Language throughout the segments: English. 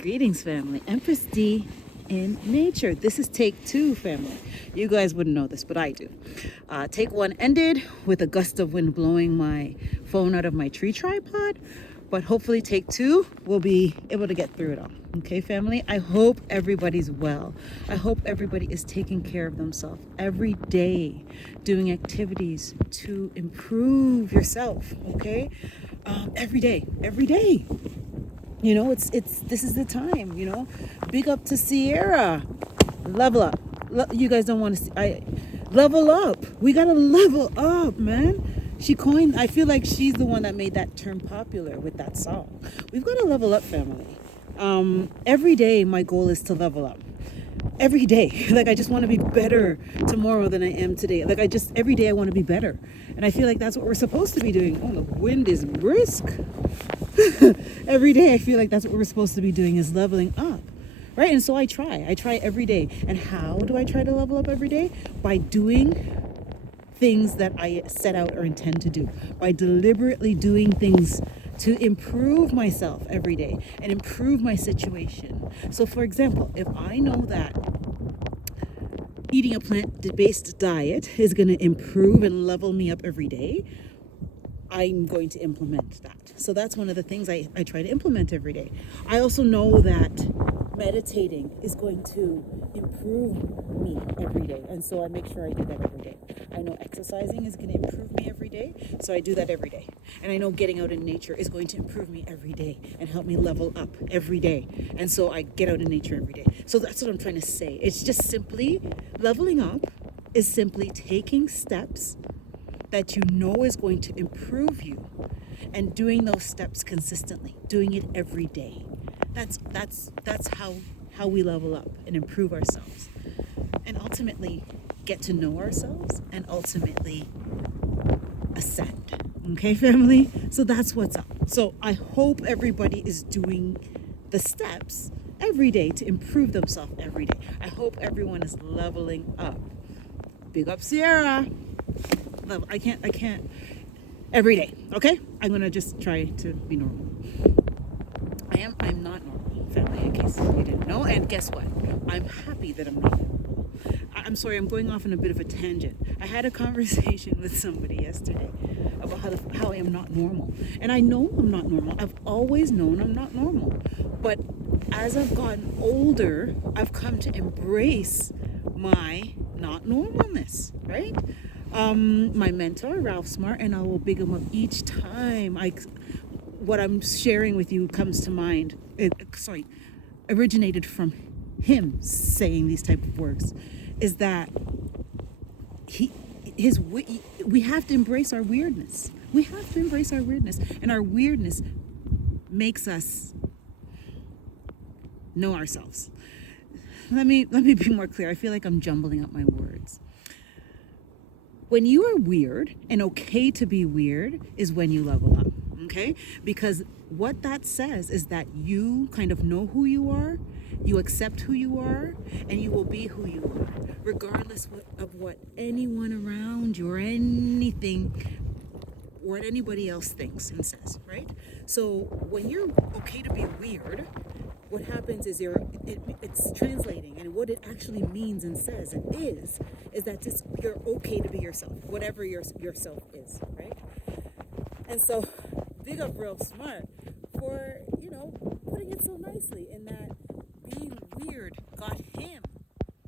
Greetings, family. Empress D in nature. This is take two, family. You guys wouldn't know this, but I do. Take one ended with a gust of wind blowing my phone out of my tree tripod, but hopefully take two will be able to get through it all. Okay, family? I hope everybody's well. I hope everybody is taking care of themselves every day, doing activities to improve yourself, okay? Every day. You know, it's this is the time, you know. Big up to Sierra. Level up. You guys don't want to see level up. We gotta level up, man. I feel like she's the one that made that term popular with that song. We've got to level up, family. Every day my goal is to level up. Every day. Like, I just want to be better tomorrow than I am today. Like, every day I want to be better. And I feel like that's what we're supposed to be doing. Oh, the wind is brisk. Every day I feel like that's what we're supposed to be doing, is leveling up, right? And so I try every day. And how do I try to level up every day? By doing things that I set out or intend to do, by deliberately doing things to improve myself every day and improve my situation. So for example, if I know that eating a plant-based diet is going to improve and level me up every day, I'm going to implement that. So that's one of the things I try to implement every day. I also know that meditating is going to improve me every day. And so I make sure I do that every day. I know exercising is going to improve me every day. So I do that every day. And I know getting out in nature is going to improve me every day and help me level up every day. And so I get out in nature every day. So that's what I'm trying to say. It's just simply leveling up is simply taking steps that you know is going to improve you and doing those steps consistently, doing it every day. That's how we level up and improve ourselves and ultimately get to know ourselves and ultimately ascend. Okay, family? So that's what's up. So I hope everybody is doing the steps every day to improve themselves every day. I hope everyone is leveling up. Big up Sierra. I can't every day. Okay, I'm gonna just try to be normal. I'm not normal, family, in case you didn't know. And guess what, I'm happy that I'm not normal. I'm sorry, I'm going off on a bit of a tangent. I had a conversation with somebody yesterday about how I am not normal, and I know I'm not normal. I've always known I'm not normal, but as I've gotten older, I've come to embrace my not normalness, right? My mentor, Ralph Smart, and I will big him up each time what I'm sharing with you comes to mind. Originated from him saying these type of words, is that we have to embrace our weirdness. We have to embrace our weirdness, and our weirdness makes us know ourselves. Let me be more clear. I feel like I'm jumbling up my words. When you are weird and okay to be weird is when you level up, okay? Because what that says is that you kind of know who you are, you accept who you are, and you will be who you are, regardless of what anyone around you or anything or what anybody else thinks and says, right? So when you're okay to be weird, what happens is it's translating, and what it actually means and says and is that you're okay to be yourself, whatever yourself is, right? And so big up Real Smart for, putting it so nicely, in that being weird got him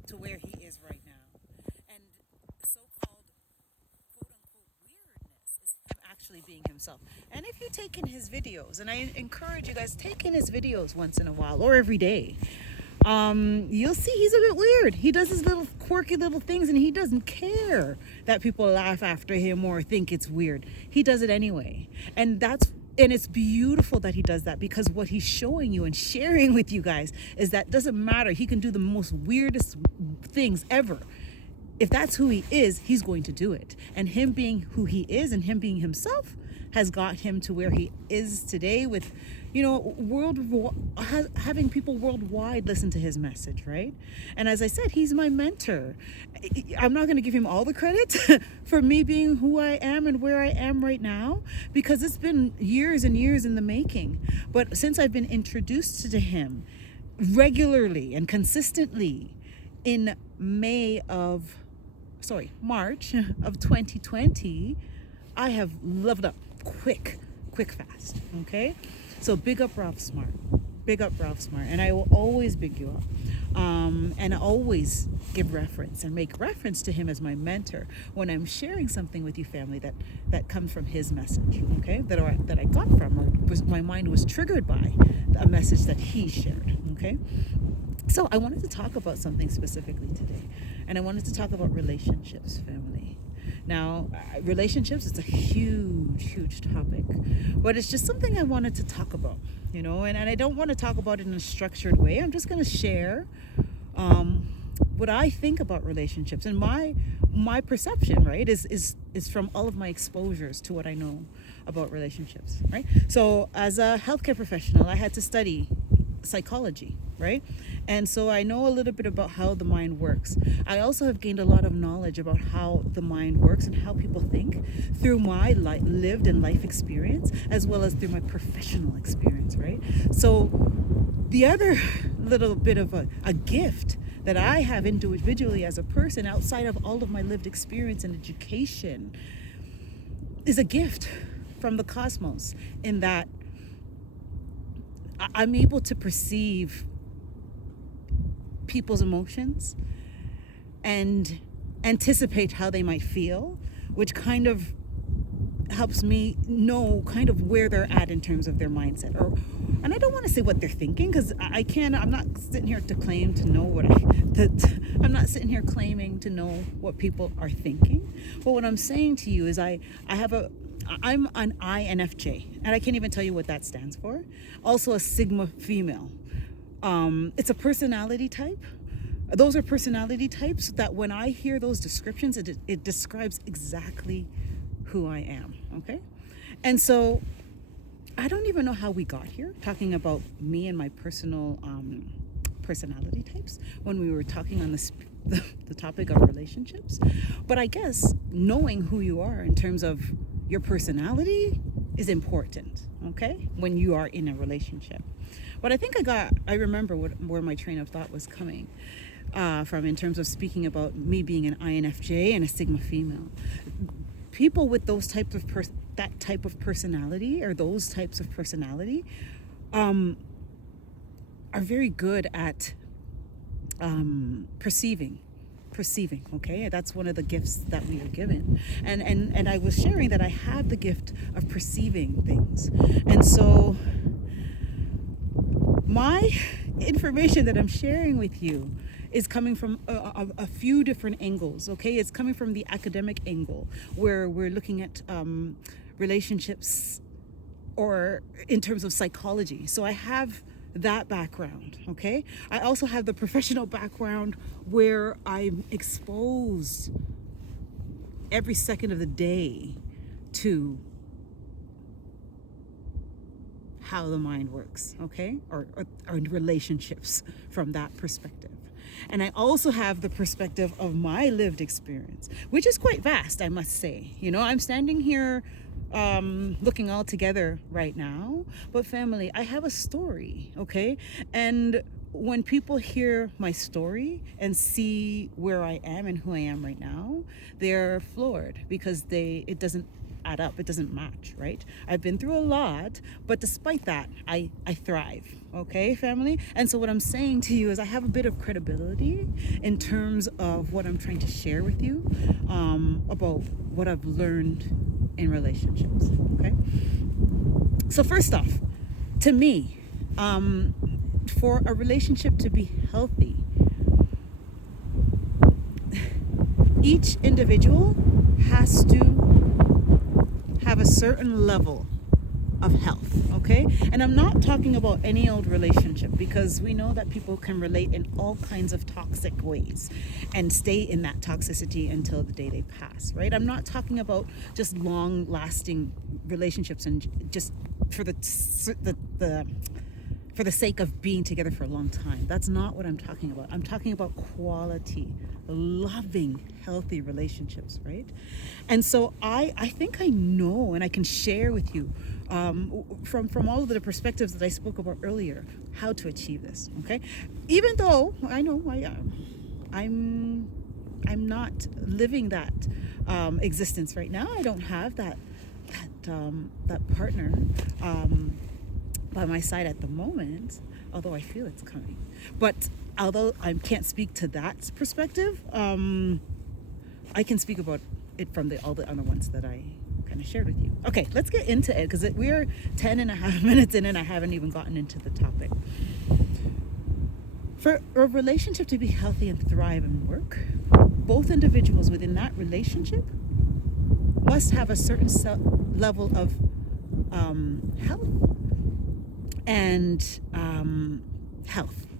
to where he is right now. And so-called quote-unquote weirdness is him actually being himself. And if you take in his videos, and I encourage you guys, take in his videos once in a while or every day, you'll see he's a bit weird. He does his little quirky little things, and he doesn't care that people laugh after him or think it's weird. He does it anyway. And it's beautiful that he does that, because what he's showing you and sharing with you guys is that doesn't matter. He can do the most weirdest things ever. If that's who he is, he's going to do it. And him being who he is and him being himself, has got him to where he is today with, you know, having people worldwide listen to his message, right? And as I said, he's my mentor. I'm not going to give him all the credit for me being who I am and where I am right now, because it's been years and years in the making. But since I've been introduced to him regularly and consistently in March of 2020, I have leveled up quick, fast. Okay, so big up Ralph Smart, and I will always big you up, and I always give reference and make reference to him as my mentor when I'm sharing something with you, family, that comes from his message. Okay, that I got from, or my mind was triggered by a message that he shared. Okay. So I wanted to talk about something specifically today, and I wanted to talk about relationships, family. Now, relationships is a huge topic, but it's just something I wanted to talk about, you know, and I don't want to talk about it in a structured way. I'm just going to share what I think about relationships, and my perception, right, is from all of my exposures to what I know about relationships, right? So as a healthcare professional, I had to study psychology, right? And so I know a little bit about how the mind works. I also have gained a lot of knowledge about how the mind works and how people think through my lived and life experience, as well as through my professional experience, right? So the other little bit of a gift that I have individually as a person, outside of all of my lived experience and education, is a gift from the cosmos, in that I'm able to perceive people's emotions and anticipate how they might feel, which kind of helps me know kind of where they're at in terms of their mindset. And I don't want to say what they're thinking, because I'm not sitting here to claim to know I'm not sitting here claiming to know what people are thinking. But what I'm saying to you is I'm an INFJ, and I can't even tell you what that stands for. Also a Sigma female. It's a personality type. Those are personality types that when I hear those descriptions, it describes exactly who I am, okay? And so I don't even know how we got here, talking about me and my personal personality types, when we were talking on the topic of relationships. But I guess knowing who you are in terms of your personality is important, okay, when you are in a relationship. But I think I remember where my train of thought was coming from, in terms of speaking about me being an INFJ and a Sigma female. People with those types of that type of personality, or those types of personality, are very good at perceiving, okay? That's one of the gifts that we are given. And I was sharing that I have the gift of perceiving things. And so my information that I'm sharing with you is coming from a few different angles, okay? It's coming from the academic angle, where we're looking at relationships, or in terms of psychology. So I have that background, okay? I also have the professional background, where I'm exposed every second of the day to how the mind works, okay? Or relationships from that perspective. And I also have the perspective of my lived experience, which is quite vast, I must say. You know, I'm standing here looking all together right now, but family, I have a story, okay? And when people hear my story and see where I am and who I am right now, they're floored, because it doesn't add up, it doesn't match, right? I've been through a lot, but despite that, I thrive, okay, family? And so what I'm saying to you is I have a bit of credibility in terms of what I'm trying to share with you about what I've learned in relationships, okay? So first off, to me, for a relationship to be healthy, each individual has to have a certain level of health, okay? And I'm not talking about any old relationship, because we know that people can relate in all kinds of toxic ways and stay in that toxicity until the day they pass, right? I'm not talking about just long lasting relationships and just for the for the sake of being together for a long time. That's not what I'm talking about. I'm talking about quality, loving, healthy relationships, right? And so I think I know, and I can share with you from all of the perspectives that I spoke about earlier, how to achieve this, okay? Even though I know I'm not living that existence right now. I don't have that partner by my side at the moment, although I feel it's coming. But although I can't speak to that perspective, I can speak about it from all the other ones that I kind of shared with you. Okay, let's get into it, because we're 10 and a half minutes in and I haven't even gotten into the topic. For a relationship to be healthy and thrive and work, both individuals within that relationship must have a certain level of health and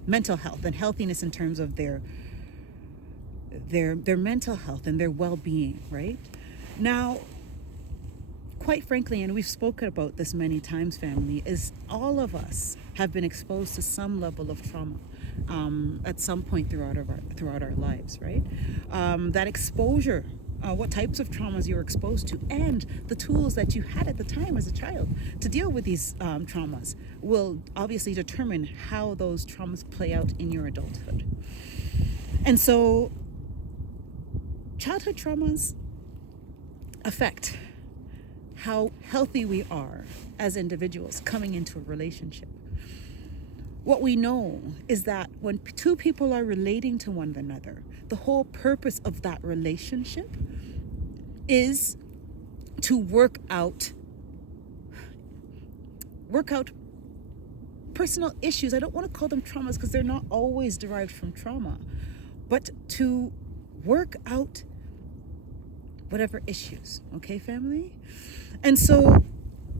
mental health, and healthiness in terms of their mental health and their well-being, right? Now, quite frankly, and we've spoken about this many times, family, is all of us have been exposed to some level of trauma at some point throughout our lives, right? That exposure, what types of traumas you were exposed to, and the tools that you had at the time as a child to deal with these traumas will obviously determine how those traumas play out in your adulthood. And so childhood traumas affect how healthy we are as individuals coming into a relationship. What we know is that when two people are relating to one another, the whole purpose of that relationship is to work out personal issues. I don't want to call them traumas, because they're not always derived from trauma, but to work out whatever issues, okay, family? And so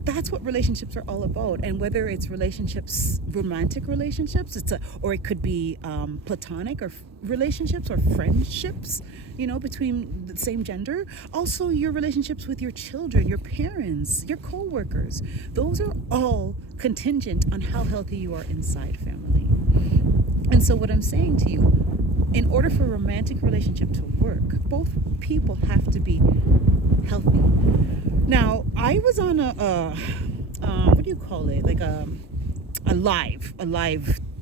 that's what relationships are all about. And whether it's relationships, romantic relationships, or it could be platonic or relationships or friendships, between the same gender. Also, your relationships with your children, your parents, your co-workers. Those are all contingent on how healthy you are inside, family. And so what I'm saying to you, in order for a romantic relationship to work, both people have to be healthy. Now, I was on what do you call it? Like a live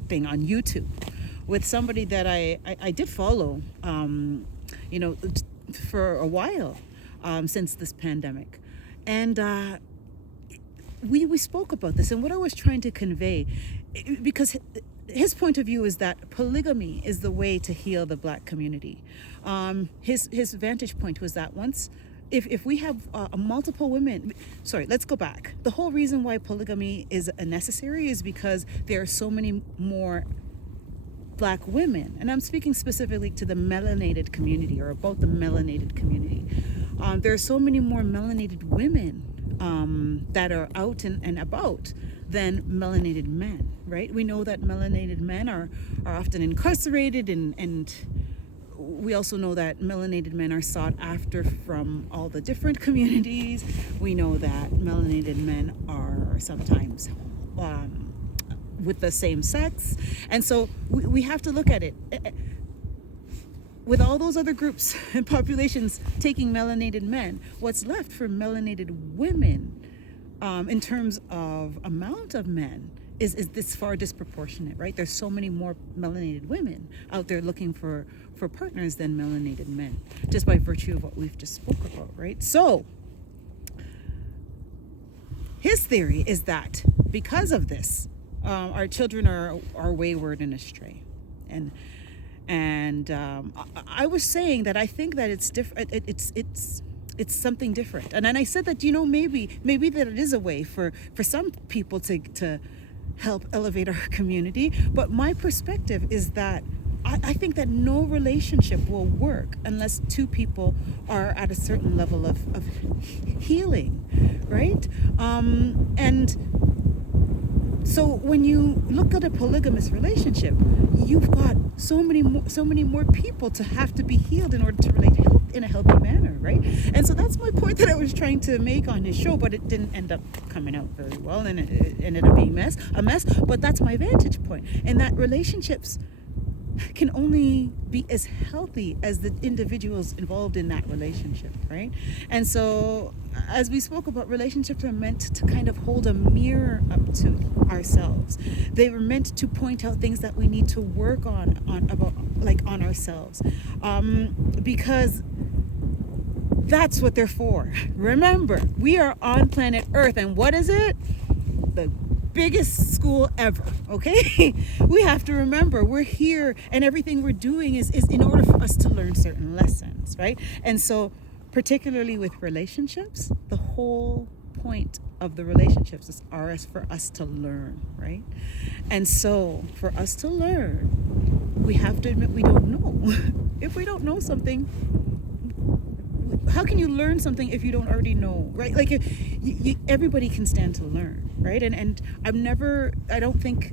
thing on YouTube with somebody that I did follow, for a while since this pandemic. And we spoke about this, and what I was trying to convey, because his point of view is that polygamy is the way to heal the Black community. His vantage point was that if we have multiple women, let's go back. The whole reason why polygamy is necessary is because there are so many more Black women, and I'm speaking specifically to the melanated community, or about the melanated community. There are so many more melanated women that are out and about than melanated men, right? We know that melanated men are often incarcerated, and we also know that melanated men are sought after from all the different communities. We know that melanated men are sometimes with the same sex. And so we have to look at it. With all those other groups and populations taking melanated men, what's left for melanated women in terms of amount of men is this far disproportionate, right? There's so many more melanated women out there looking for partners than melanated men, just by virtue of what we've just spoke about, right? So his theory is that because of this, our children are wayward and astray. And I was saying that I think that it's different. It's something different. And then I said that, maybe that it is a way for some people to help elevate our community. But my perspective is that I think that no relationship will work unless two people are at a certain level of healing, right? And so when you look at a polygamous relationship, you've got so many more people to have to be healed in order to relate in a healthy manner, right? And so that's my point that I was trying to make on his show, but it didn't end up coming out very well, and it ended up being a mess. But that's my vantage point, and that relationships can only be as healthy as the individuals involved in that relationship, right? And so, as we spoke about, relationships are meant to kind of hold a mirror up to ourselves. They were meant to point out things that we need to work on ourselves, because that's what they're for. Remember, we are on planet Earth, and what is it? The biggest school ever, okay? We have to remember we're here, and everything we're doing is in order for us to learn certain lessons, right? And so, particularly with relationships, the whole point of the relationships is for us to learn, right? And so, for us to learn, we have to admit we don't know. If we don't know something, how can you learn something if you don't already know, right? Like, everybody can stand to learn, right? And I don't think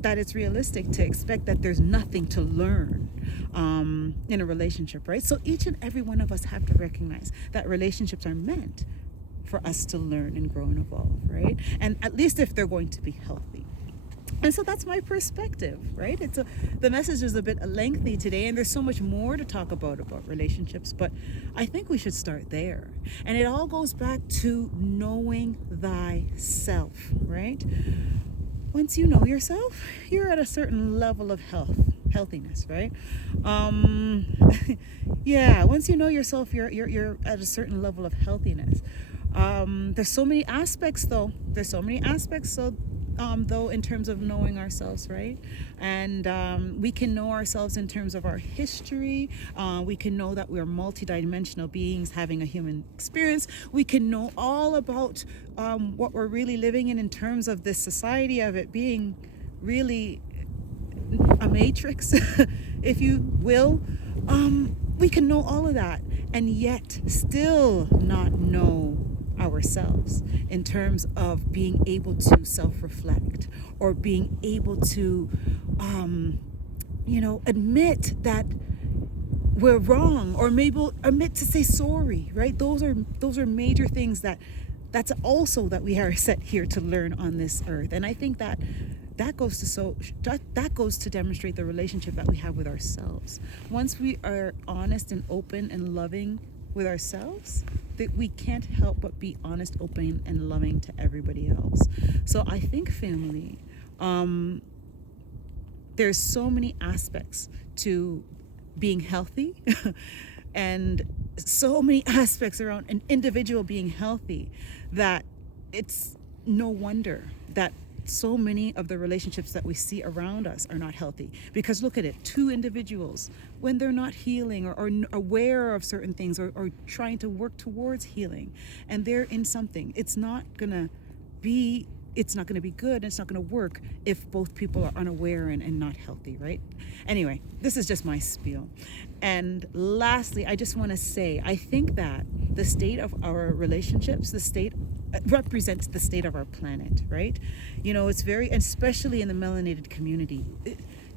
that it's realistic to expect that there's nothing to learn in a relationship, right? So each and every one of us have to recognize that relationships are meant for us to learn and grow and evolve, right? And at least if they're going to be healthy. And so that's my perspective, right? The message is a bit lengthy today, and there's so much more to talk about relationships, but I think we should start there. And it all goes back to knowing thyself, right? Once you know yourself, you're at a certain level of healthiness, right? Yeah, once you know yourself, you're at a certain level of healthiness. There's so many aspects, though. Though, in terms of knowing ourselves, right? And we can know ourselves in terms of our history. We can know that we're multidimensional beings having a human experience. We can know all about what we're really living in terms of this society, of it being really a matrix, if you will. We can know all of that and yet still not know ourselves in terms of being able to self-reflect, or being able to admit that we're wrong, or maybe admit to say sorry, right? Those are major things that's also that we are set here to learn on this earth. And I think that goes to demonstrate the relationship that we have with ourselves. Once we are honest and open and loving with ourselves, that we can't help but be honest, open, and loving to everybody else. So I think, family, there's so many aspects to being healthy and so many aspects around an individual being healthy, that it's no wonder that so many of the relationships that we see around us are not healthy. Because look at it, two individuals, when they're not healing or aware of certain things, or trying to work towards healing, and they're in something, it's not gonna be good, and it's not gonna work if both people are unaware and not healthy, right? Anyway, this is just my spiel. And lastly, I just want to say, I think that the state of our relationships, represents the state of our planet, right? It's very, especially in the melanated community,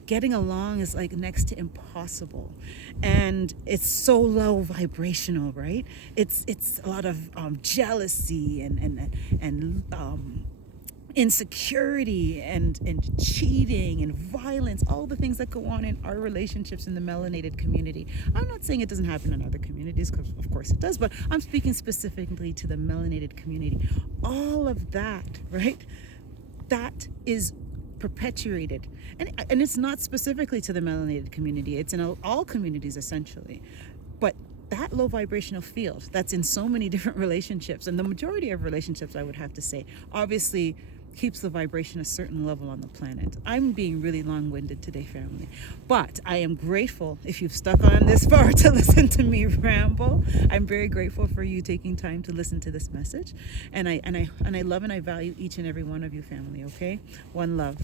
getting along is like next to impossible, and it's so low vibrational, right? It's a lot of jealousy and insecurity and cheating and violence, all the things that go on in our relationships in the melanated community. I'm not saying it doesn't happen in other communities, because of course it does, but I'm speaking specifically to the melanated community. All of that, right? That is perpetuated, and it's not specifically to the melanated community. It's in all communities, essentially. But that low vibrational field that's in so many different relationships, and the majority of relationships, I would have to say, obviously keeps the vibration a certain level on the planet. I'm being really long-winded today, family, but I am grateful if you've stuck on this far to listen to me ramble. I'm very grateful for you taking time to listen to this message, and I love and I value each and every one of you, family. Okay, one love.